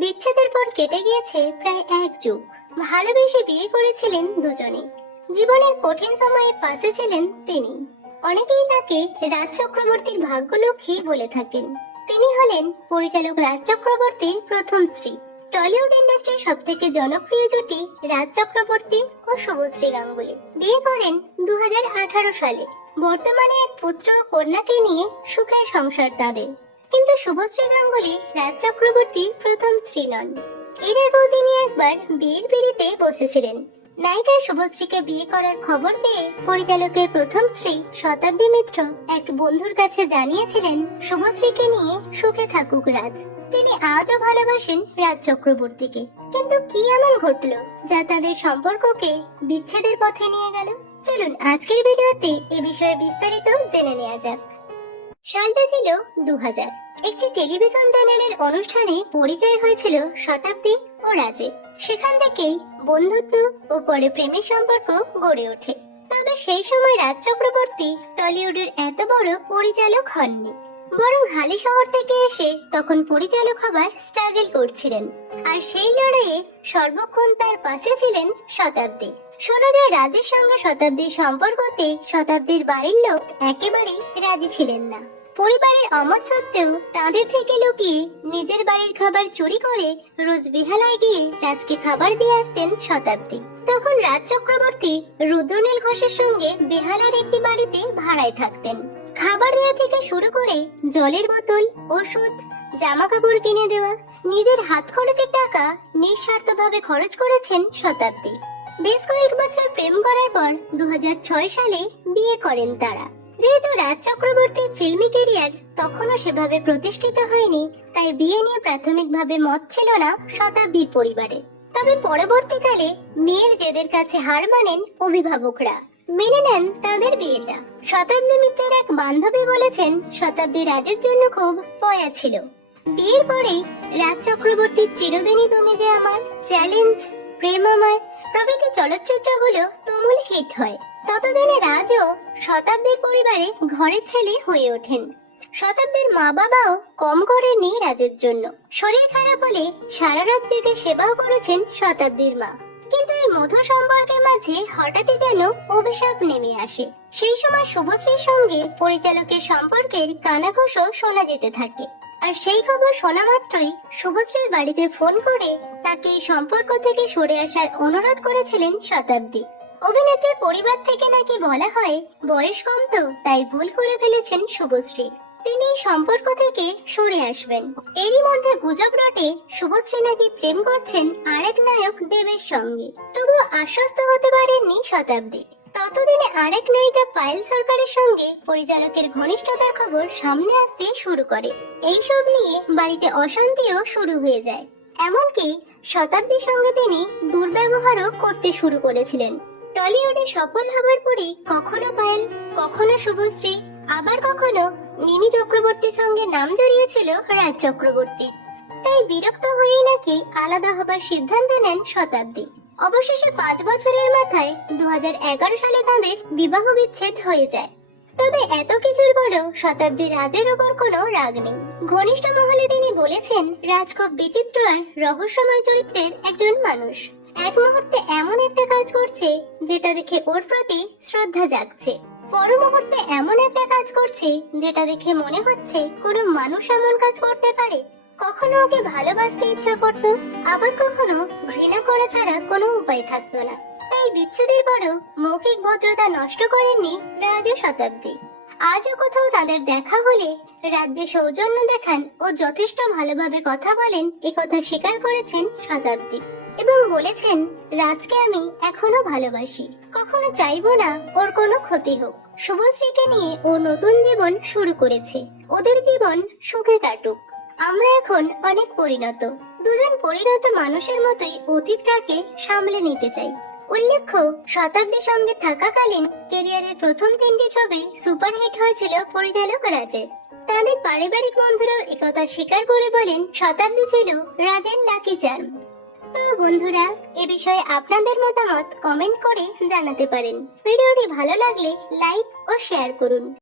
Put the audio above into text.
বিচ্ছেদের পর কেটে গিয়েছে প্রায় 1 যুগ। ভালোবেসে বিয়ে করেছিলেন দুজনে। জীবনের কঠিন সময়ে পাশে ছিলেন তিনি। অনেকেই তাকে রাজ চক্রবর্তীর ভাগ্যলক্ষ্মী বলে থাকেন। তিনি হলেন পরিচালক রাজ চক্রবর্তীর প্রথম স্ত্রী। টলিউড ইন্ডাস্ট্রির সব থেকে জনপ্রিয় জুটি রাজ চক্রবর্তী ও শুভশ্রী গাঙ্গুলি। বিয়ে করেন 2018 সালে। বর্তমানে এক পুত্র ও কন্যাকে নিয়ে সুখের সংসার তাদের। কিন্তু শুভশ্রী গাঙ্গুলি রাজ চক্রবর্তীর প্রথম স্ত্রী নন। এর আগেও তিনি একবার বিয়ের পিঁড়িতে বসেছিলেন। নায়িকা শুভশ্রীকে বিয়ে করার খবর পেয়ে পরিচালকের প্রথম স্ত্রী শতাব্দী মিত্র এক বন্ধুর কাছে জানিয়েছিলেন শুভশ্রীকে নিয়ে সুখে থাকুক রাজ। তিনি আজও ভালোবাসেন রাজ চক্রবর্তীকে। কিন্তু কি এমন ঘটলো যা তাদের সম্পর্ককে বিচ্ছেদের পথে নিয়ে গেল? চলুন আজকের ভিডিওতে এ বিষয়ে বিস্তারিত জেনে নেওয়া যাক। সালটা ছিল 2000। একটি টেলিভিশন চ্যানেলের অনুষ্ঠানে পরিচয় হয়েছিল শতাব্দী ও রাজের। সেখান থেকেই বন্ধুত্ব ও পরে প্রেমের সম্পর্ক গড়ে ওঠে। তবে সেই সময় রাজ চক্রবর্তী টলিউডের এত বড় পরিচালক হননি, বরং হালি শহর থেকে এসে তখন পরিচালক হবার স্ট্রাগল করছিলেন। আর সেই লড়াইয়ে সর্বক্ষণ তার পাশে ছিলেন শতাব্দী। শোনা যায় রাজের সঙ্গে শতাব্দীর সম্পর্কতে শতাব্দীর বাড়ির লোক একেবারেই রাজি ছিলেন না। পরিবারের অমত সত্ত্বেও তাদের থেকে লুকিয়ে নিজের বাড়ির খাবার চুরি করে রোজ বেহালায় গিয়ে রাজকে খাবার দিয়ে আসতেন শতাব্দী। তখন রাজ চক্রবর্তী রুদ্রনীল ঘোষের সঙ্গে বেহালার একটি বাড়িতে ভাড়ায় থাকতেন। খাবার দেওয়া থেকে শুরু করে জলের বোতল, ওষুধ, জামা কাপড় কিনে দেওয়া, নিজের হাত খরচের টাকা নিঃস্বার্থভাবে খরচ করেছেন শতাব্দী। বেশ কয়েক বছর প্রেম করার পর 2006 সালে বিয়ে করেন তারা। যেহেতু রাজ চক্রবর্তীর ফিল্মি ক্যারিয়ার তখনও সেভাবে প্রতিষ্ঠিত হয়নি, তাই বিয়ে নিয়ে প্রাথমিকভাবে মত ছিল না শতাব্দীর পরিবারে। তবে পরবর্তীকালে মেয়ের জেদের কাছে হার মানেন অভিভাবকরা, মেনে নেন তাদের বিয়েটা। শতাব্দী মিত্রের এক বান্ধবী বলেছেন শতাব্দী রাজের জন্য খুব পয়া ছিল। বিয়ের পরেই রাজ চক্রবর্তীর চিরদিনই তুমি যে আমার, চ্যালেঞ্জ, প্রেম আমার প্রভৃতি চলচ্চিত্রগুলো তুমুল হিট হয়। ততদিনে রাজও শতাব্দীর পরিবারে ঘরের ছেলে হয়ে ওঠেন। শতাব্দীর মা বাবাও কম করেননি রাজের জন্য। শরীর খারাপ হলে সারা রাত থেকে সেবাও করেছেন শতাব্দীর মা। কিন্তু এই মধুর সম্পর্কের মাঝে হঠাৎই যেন অভিশাপ নেমে আসে। সেই সময় শুভশ্রীর সঙ্গে পরিচালকের সম্পর্কের কানাঘুষো শোনা যেতে থাকে। আর সেই খবর শোনা মাত্রই শুভশ্রীর বাড়িতে ফোন করে তাকে এই সম্পর্ক থেকে সরে আসার অনুরোধ করেছিলেন শতাব্দী। অভিনেত্রীর পরিবার থেকে নাকি বলা হয় বয়স কম তো, তাই ভুল করে ফেলেছেন শুভশ্রী, তিনি সম্পর্ক থেকে সরে আসবেন। এরই মধ্যে গুজব রটে শুভশ্রী নাকি প্রেম করছেন আরেক নায়ক দেবের সঙ্গে। তবু আশ্বস্ত হতে পারেননি শতাব্দী। ততদিনে আরেক নায়িকা পায়েল সরকারের সঙ্গে পরিচালকের ঘনিষ্ঠতার খবর সামনে আসতে শুরু করে। এইসব নিয়ে বাড়িতে অশান্তিও শুরু হয়ে যায়। এমনকি শতাব্দীর সঙ্গে তিনি দুর্ব্যবহারও করতে শুরু করেছিলেন। টলিউডে সফল হবার পরে কখনো পায়েল, কখনো শুভশ্রী, আবার কখনো নিমি চক্রবর্তীর সঙ্গে নাম জড়িয়েছিল রাজ চক্রবর্তী। তাই বিরক্ত হয়েই নাকি আলাদা হবার সিদ্ধান্ত নেন শতাব্দী। অবশেষে 5 বছরের মাথায় 2011 সালে তাদের বিবাহ বিচ্ছেদ হয়ে যায়। তবে এত কিছুর পরেও শতাব্দী রাজের ওপর কোনো রাগ নেই। ঘনিষ্ঠ মহলে তিনি বলেছেন রাজ খুব বিচিত্র আর রহস্যময় চরিত্রের একজন মানুষ। এক মুহূর্তে এমন একটা কাজ করছে যেটা দেখে ওর প্রতি শ্রদ্ধা জাগছে, পর মুহূর্তে এমন একটা কাজ করছে যেটা দেখে মনে হচ্ছে কোনো মানুষ এমন কাজ করতে পারে। কখনো ওকে ভালোবাসতে ইচ্ছা করত, আবার কখনো ঘৃণা করা ছাড়া কোনো উপায় থাকতো না। তাই বিচ্ছেদের পরও মৌখিক ভদ্রতা নষ্ট করেননি রাজ ও শতাব্দী। আজও কোথাও তাদের দেখা হলে রাজ্যে সৌজন্য দেখান ও যথেষ্ট ভালোভাবে কথা বলেন, একথা স্বীকার করেছেন শতাব্দী এবং বলেছেন রাজকে আমি এখনো ভালোবাসি, কখনো চাইবো না ওর কোনো ক্ষতি হোক। শুভশ্রীকে নিয়ে ও নতুন জীবন শুরু করেছে, ওদের জীবন সুখে কাটুক। আমরা এখন অনেক পরিণত, দুজন পরিণত মানুষের মতোই অতীতটাকে সামলে নিতে চাই। উল্লেখ্য, শতাব্দীর সঙ্গে থাকাকালীন ক্যারিয়ারের প্রথম 3টি ছবি সুপারহিট হয়েছিল পরিচালক রাজের। তাদের পারিবারিক বন্ধুরাও একথা স্বীকার করে বলেন শতাব্দী ছিল রাজের লাকি চার্ম। তো বন্ধুরা, এ বিষয়ে আপনাদের মতামত কমেন্ট করে জানাতে পারেন। ভিডিওটি ভালো লাগলে লাইক ও শেয়ার করুন।